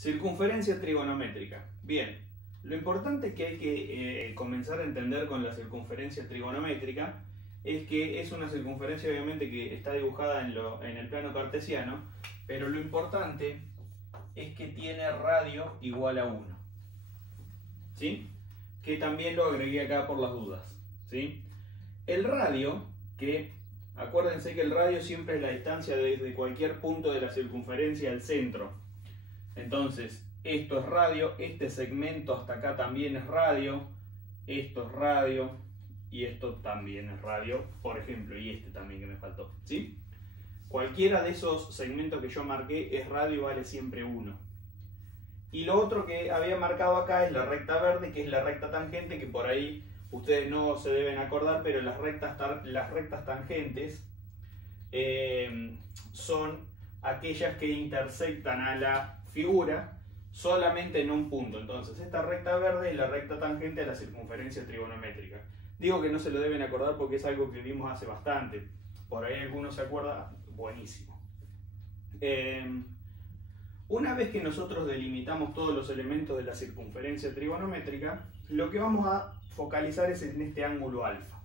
Circunferencia trigonométrica. Bien, lo importante que hay que comenzar a entender con la circunferencia trigonométrica es que es una circunferencia obviamente que está dibujada en el plano cartesiano, pero lo importante es que tiene radio igual a 1. ¿Sí? Que también lo agregué acá por las dudas. ¿Sí? El radio, que acuérdense que el radio siempre es la distancia desde cualquier punto de la circunferencia al centro. Entonces, esto es radio, este segmento hasta acá también es radio, esto es radio y esto también es radio, por ejemplo, y este también que me faltó, ¿sí? Cualquiera de esos segmentos que yo marqué es radio y vale siempre 1. Y lo otro que había marcado acá es la recta verde, que es la recta tangente, que por ahí ustedes no se deben acordar, pero las rectas tangentes son aquellas que intersectan a la figura solamente en un punto. Entonces esta recta verde es la recta tangente a la circunferencia trigonométrica. Digo que no se lo deben acordar porque es algo que vimos hace bastante. Por ahí alguno se acuerda, buenísimo. Una vez que nosotros delimitamos todos los elementos de la circunferencia trigonométrica, lo que vamos a focalizar es en este ángulo alfa.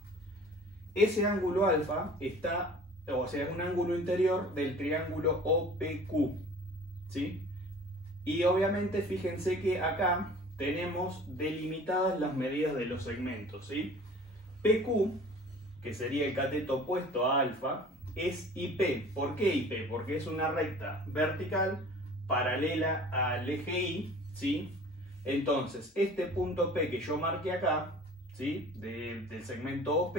Ese ángulo alfa está, o sea, es un ángulo interior del triángulo OPQ, ¿sí? Y obviamente fíjense que acá tenemos delimitadas las medidas de los segmentos, ¿sí? PQ, que sería el cateto opuesto a alfa, es IP. ¿Por qué IP? Porque es una recta vertical paralela al eje Y, ¿sí? Entonces, este punto P que yo marqué acá, ¿sí? Del segmento OP,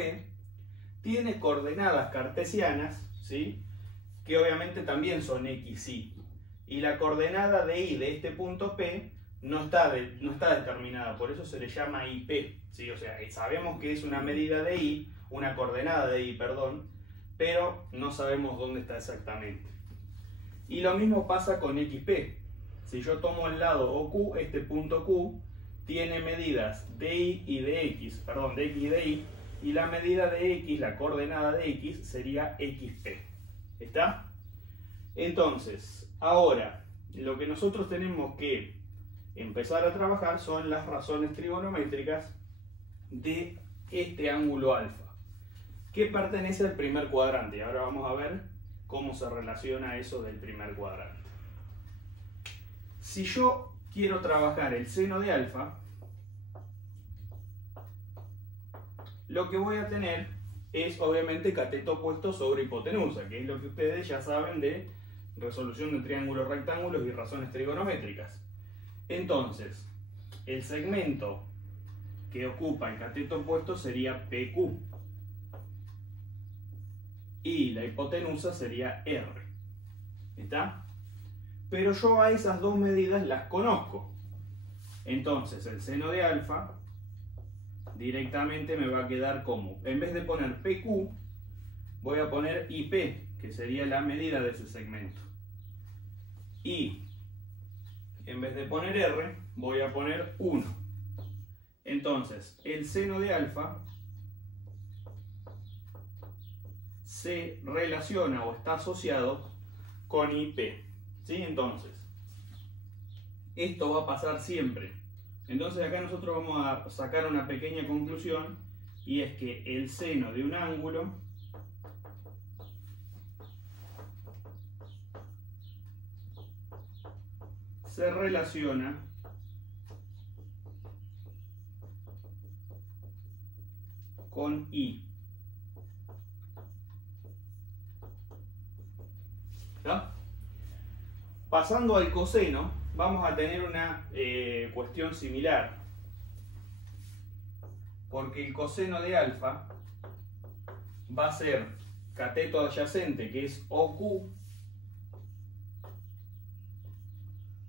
tiene coordenadas cartesianas, ¿sí? Que obviamente también son X, Y. Y la coordenada de Y de este punto P no está determinada, por eso se le llama IP, ¿sí? O sea, sabemos que es una medida de Y, una coordenada de Y, perdón, pero no sabemos dónde está exactamente. Y lo mismo pasa con XP. Si yo tomo el lado OQ, este punto Q tiene medidas de Y y de X, perdón, de X y de Y, y la medida de X, la coordenada de X, sería XP. ¿Está? Entonces, ahora, lo que nosotros tenemos que empezar a trabajar son las razones trigonométricas de este ángulo alfa, que pertenece al primer cuadrante. Y ahora vamos a ver cómo se relaciona eso del primer cuadrante. Si yo quiero trabajar el seno de alfa, lo que voy a tener es obviamente cateto opuesto sobre hipotenusa, que es lo que ustedes ya saben de resolución de triángulos rectángulos y razones trigonométricas. Entonces, el segmento que ocupa el cateto opuesto sería PQ y la hipotenusa sería R. ¿Está? Pero yo a esas dos medidas las conozco. Entonces, el seno de alfa directamente me va a quedar como, en vez de poner PQ, voy a poner IP, que sería la medida de ese segmento. Y en vez de poner R, voy a poner 1. Entonces, el seno de alfa se relaciona o está asociado con IP. ¿Sí? Entonces, esto va a pasar siempre. Entonces acá nosotros vamos a sacar una pequeña conclusión, y es que el seno de un ángulo se relaciona con I. ¿Está? Pasando al coseno, vamos a tener una cuestión similar, porque el coseno de alfa va a ser cateto adyacente, que es OQ,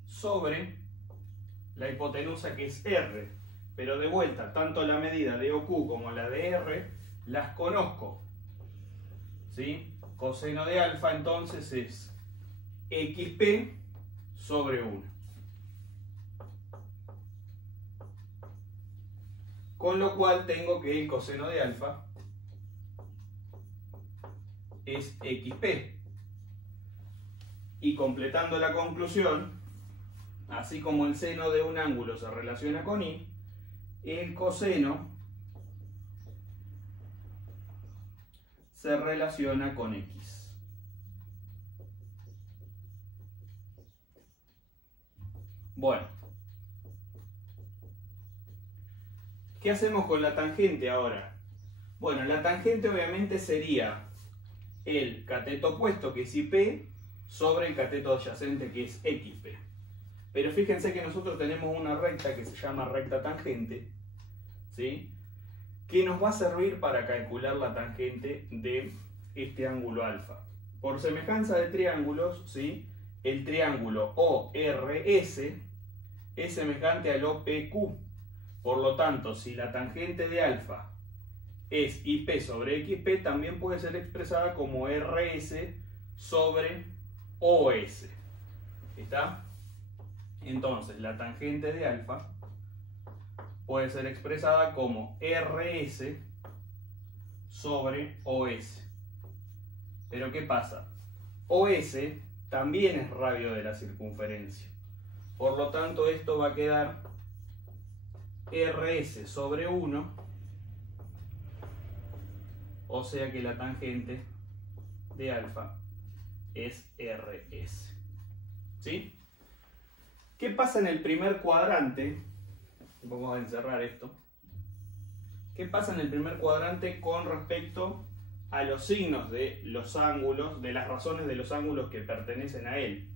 sobre la hipotenusa, que es R. Pero de vuelta, tanto la medida de OQ como la de R las conozco, ¿sí? Coseno de alfa entonces es XP sobre 1. Con lo cual tengo que el coseno de alfa es XP. Y completando la conclusión, así como el seno de un ángulo se relaciona con Y, el coseno se relaciona con X. Bueno, ¿qué hacemos con la tangente ahora? Bueno, la tangente obviamente sería el cateto opuesto, que es IP, sobre el cateto adyacente, que es XP. Pero fíjense que nosotros tenemos una recta que se llama recta tangente, ¿sí?, que nos va a servir para calcular la tangente de este ángulo alfa. Por semejanza de triángulos, ¿sí?, el triángulo ORS es semejante al OPQ. Por lo tanto, si la tangente de alfa es IP sobre XP, también puede ser expresada como RS sobre OS. ¿Está? Entonces, la tangente de alfa puede ser expresada como RS sobre OS. Pero ¿qué pasa? OS también es radio de la circunferencia. Por lo tanto, esto va a quedar RS sobre 1, o sea que la tangente de alfa es RS. ¿Sí? ¿Qué pasa en el primer cuadrante? Vamos a encerrar esto. ¿Qué pasa en el primer cuadrante con respecto a los signos de los ángulos, de las razones de los ángulos que pertenecen a él?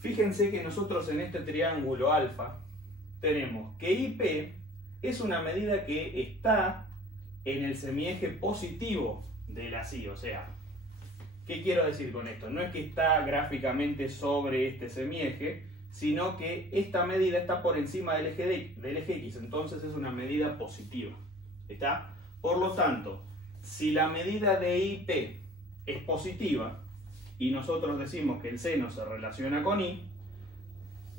Fíjense que nosotros en este triángulo alfa tenemos que IP es una medida que está en el semieje positivo de la Y. O sea, ¿qué quiero decir con esto? No es que está gráficamente sobre este semieje, sino que esta medida está por encima del eje X, entonces es una medida positiva. ¿Está? Por lo tanto, si la medida de IP es positiva y nosotros decimos que el seno se relaciona con Y,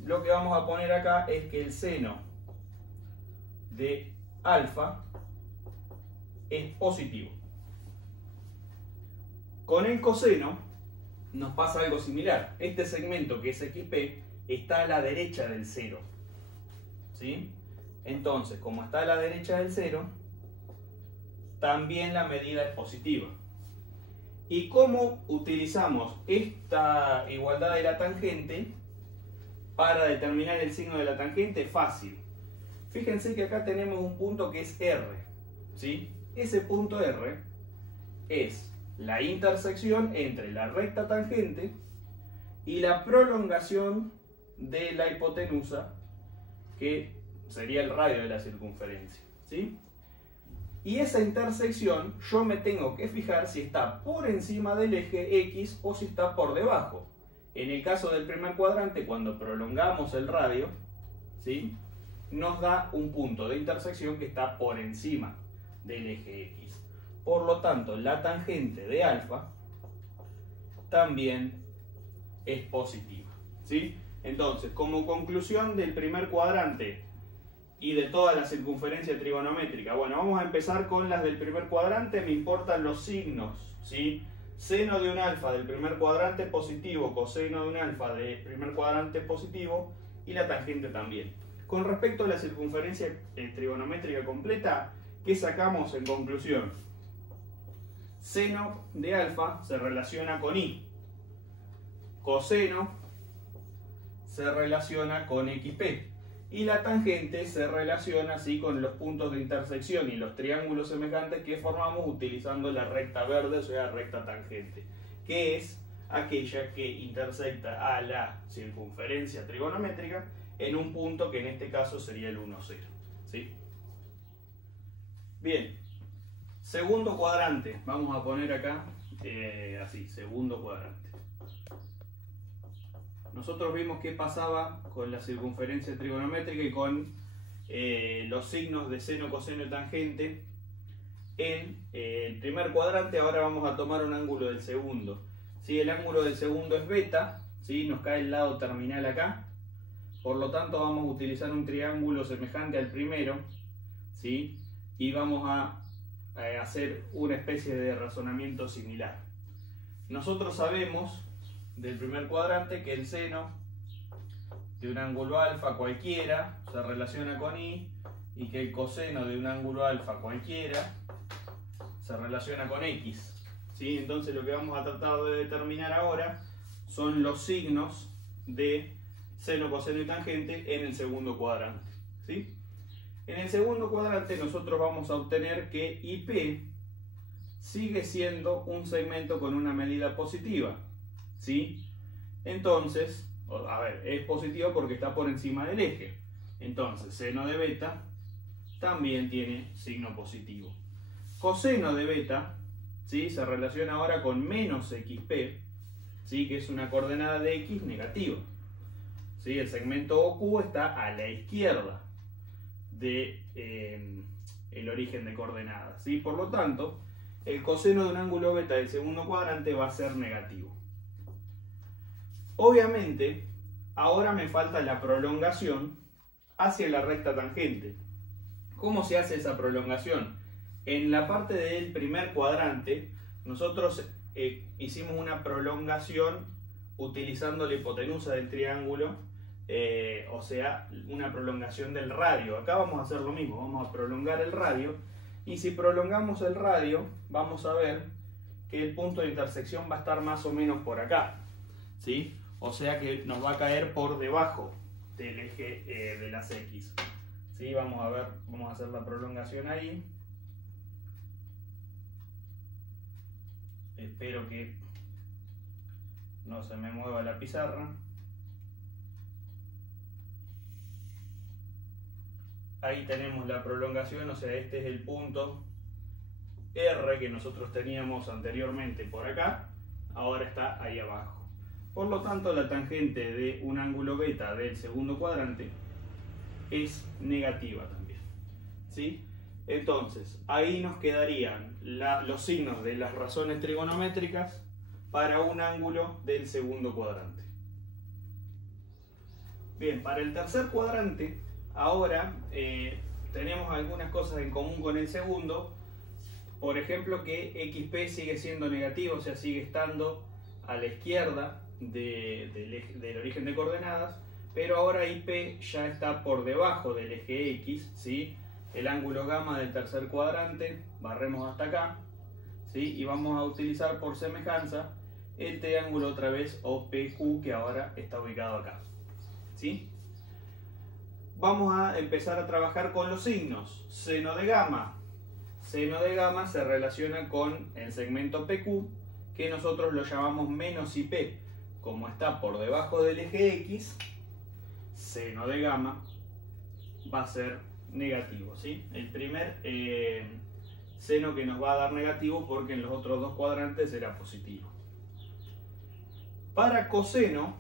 lo que vamos a poner acá es que el seno de alfa es positivo. Con el coseno nos pasa algo similar. Este segmento que es XP está a la derecha del cero, ¿sí? Entonces, como está a la derecha del cero, también la medida es positiva. ¿Y cómo utilizamos esta igualdad de la tangente para determinar el signo de la tangente? Fácil. Fíjense que acá tenemos un punto que es R, ¿sí? Ese punto R es la intersección entre la recta tangente y la prolongación de la hipotenusa, que sería el radio de la circunferencia, ¿sí? Y esa intersección yo me tengo que fijar si está por encima del eje X o si está por debajo. En el caso del primer cuadrante, cuando prolongamos el radio, ¿sí?, nos da un punto de intersección que está por encima del eje X. Por lo tanto, la tangente de alfa también es positiva, ¿sí? Entonces, como conclusión del primer cuadrante y de toda la circunferencia trigonométrica, bueno, vamos a empezar con las del primer cuadrante. Me importan los signos, ¿sí? Seno de un alfa del primer cuadrante positivo, coseno de un alfa del primer cuadrante positivo y la tangente también. Con respecto a la circunferencia trigonométrica completa, ¿qué sacamos en conclusión? Seno de alfa se relaciona con Y. Coseno se relaciona con XP. Y la tangente se relaciona así con los puntos de intersección y los triángulos semejantes que formamos utilizando la recta verde, o sea, recta tangente, que es aquella que intersecta a la circunferencia trigonométrica en un punto que en este caso sería el 1, 0. ¿Sí? Bien, segundo cuadrante. Vamos a poner acá así, segundo cuadrante. Nosotros vimos qué pasaba con la circunferencia trigonométrica y con los signos de seno, coseno y tangente en el primer cuadrante. Ahora vamos a tomar un ángulo del segundo. ¿Sí? El ángulo del segundo es beta, ¿sí? Nos cae el lado terminal acá. Por lo tanto, vamos a utilizar un triángulo semejante al primero, ¿sí? Y vamos a hacer una especie de razonamiento similar. Nosotros sabemos del primer cuadrante que el seno de un ángulo alfa cualquiera se relaciona con I y que el coseno de un ángulo alfa cualquiera se relaciona con X. ¿Sí? Entonces lo que vamos a tratar de determinar ahora son los signos de seno, coseno y tangente en el segundo cuadrante. ¿Sí? En el segundo cuadrante nosotros vamos a obtener que IP sigue siendo un segmento con una medida positiva. ¿Sí? Entonces, a ver, es positivo porque está por encima del eje. Entonces, seno de beta también tiene signo positivo. Coseno de beta, ¿sí?, se relaciona ahora con menos XP, ¿sí?, que es una coordenada de X negativa. ¿Sí? El segmento OQ está a la izquierda de, el origen de coordenadas. ¿Sí? Por lo tanto, el coseno de un ángulo beta del segundo cuadrante va a ser negativo. Obviamente, ahora me falta la prolongación hacia la recta tangente. ¿Cómo se hace esa prolongación? En la parte del primer cuadrante, nosotros hicimos una prolongación utilizando la hipotenusa del triángulo, o sea, una prolongación del radio. Acá vamos a hacer lo mismo, vamos a prolongar el radio, y si prolongamos el radio, vamos a ver que el punto de intersección va a estar más o menos por acá, ¿sí? O sea que nos va a caer por debajo del eje de las X. ¿Sí? Vamos a ver, vamos a hacer la prolongación ahí. Espero que no se me mueva la pizarra. Ahí tenemos la prolongación, o sea, este es el punto R que nosotros teníamos anteriormente por acá, ahora está ahí abajo. Por lo tanto, la tangente de un ángulo beta del segundo cuadrante es negativa también. ¿Sí? Entonces, ahí nos quedarían los signos de las razones trigonométricas para un ángulo del segundo cuadrante. Bien, para el tercer cuadrante, ahora tenemos algunas cosas en común con el segundo. Por ejemplo, que XP sigue siendo negativo, o sea, sigue estando a la izquierda del origen de coordenadas, pero ahora IP ya está por debajo del eje X, ¿sí? El ángulo gamma del tercer cuadrante, barremos hasta acá, ¿sí? Y vamos a utilizar por semejanza el triángulo otra vez OPQ, que ahora está ubicado acá, ¿sí? Vamos a empezar a trabajar con los signos. Seno de gamma se relaciona con el segmento PQ, que nosotros lo llamamos menos IP. Como está por debajo del eje X, seno de gamma va a ser negativo, ¿sí? El primer seno que nos va a dar negativo, porque en los otros dos cuadrantes era positivo. Para coseno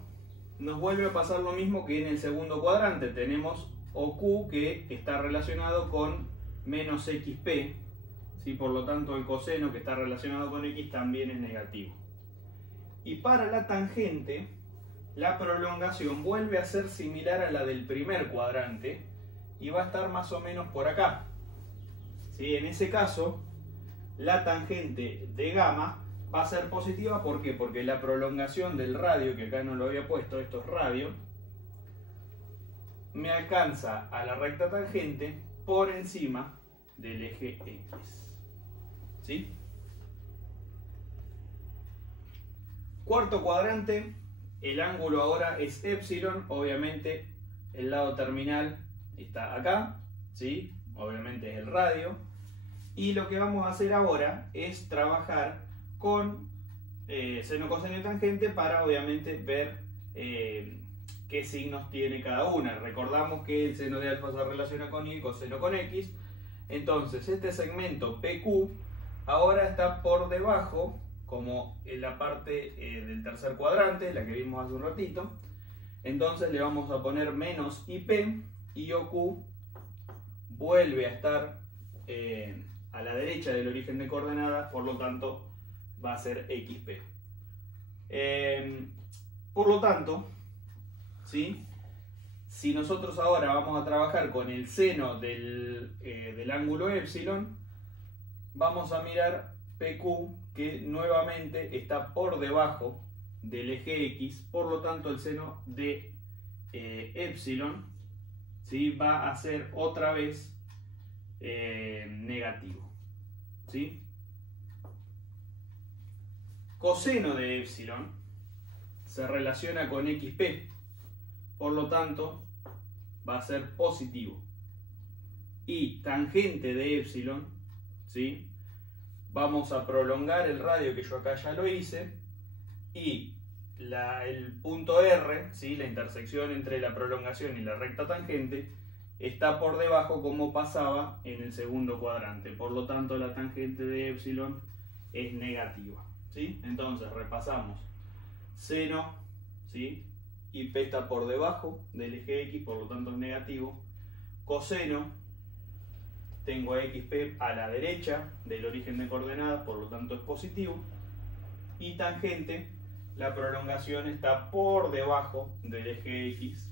nos vuelve a pasar lo mismo que en el segundo cuadrante. Tenemos OQ que está relacionado con menos XP, ¿sí? Por lo tanto, el coseno que está relacionado con X también es negativo. Y para la tangente, la prolongación vuelve a ser similar a la del primer cuadrante y va a estar más o menos por acá. ¿Sí? En ese caso, la tangente de gamma va a ser positiva. ¿Por qué? Porque la prolongación del radio, que acá no lo había puesto, esto es radio, me alcanza a la recta tangente por encima del eje X. ¿Sí? Cuarto cuadrante, el ángulo ahora es epsilon, obviamente el lado terminal está acá, ¿sí? Obviamente es el radio. Y lo que vamos a hacer ahora es trabajar con seno, coseno y tangente para obviamente ver qué signos tiene cada una. Recordamos que el seno de alfa se relaciona con Y, coseno con X. Entonces este segmento PQ ahora está por debajo, como en la parte del tercer cuadrante, la que vimos hace un ratito. Entonces le vamos a poner menos IP, y OQ vuelve a estar a la derecha del origen de coordenadas, por lo tanto va a ser XP. Por lo tanto, ¿sí?, si nosotros ahora vamos a trabajar con el seno del ángulo epsilon, vamos a mirar PQ, que nuevamente está por debajo del eje X, por lo tanto el seno de epsilon, ¿sí? Va a ser otra vez negativo, ¿sí? Coseno de epsilon se relaciona con xp, por lo tanto va a ser positivo. Y tangente de epsilon, ¿sí? Vamos a prolongar el radio, que yo acá ya lo hice, y el punto R, ¿sí? La intersección entre la prolongación y la recta tangente, está por debajo como pasaba en el segundo cuadrante. Por lo tanto, la tangente de epsilon es negativa, ¿sí? Entonces repasamos. Seno, ¿sí? Y P está por debajo del eje X, por lo tanto es negativo. Coseno, tengo a XP a la derecha del origen de coordenadas, por lo tanto es positivo. Y tangente, la prolongación está por debajo del eje X,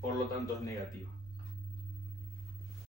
por lo tanto es negativa.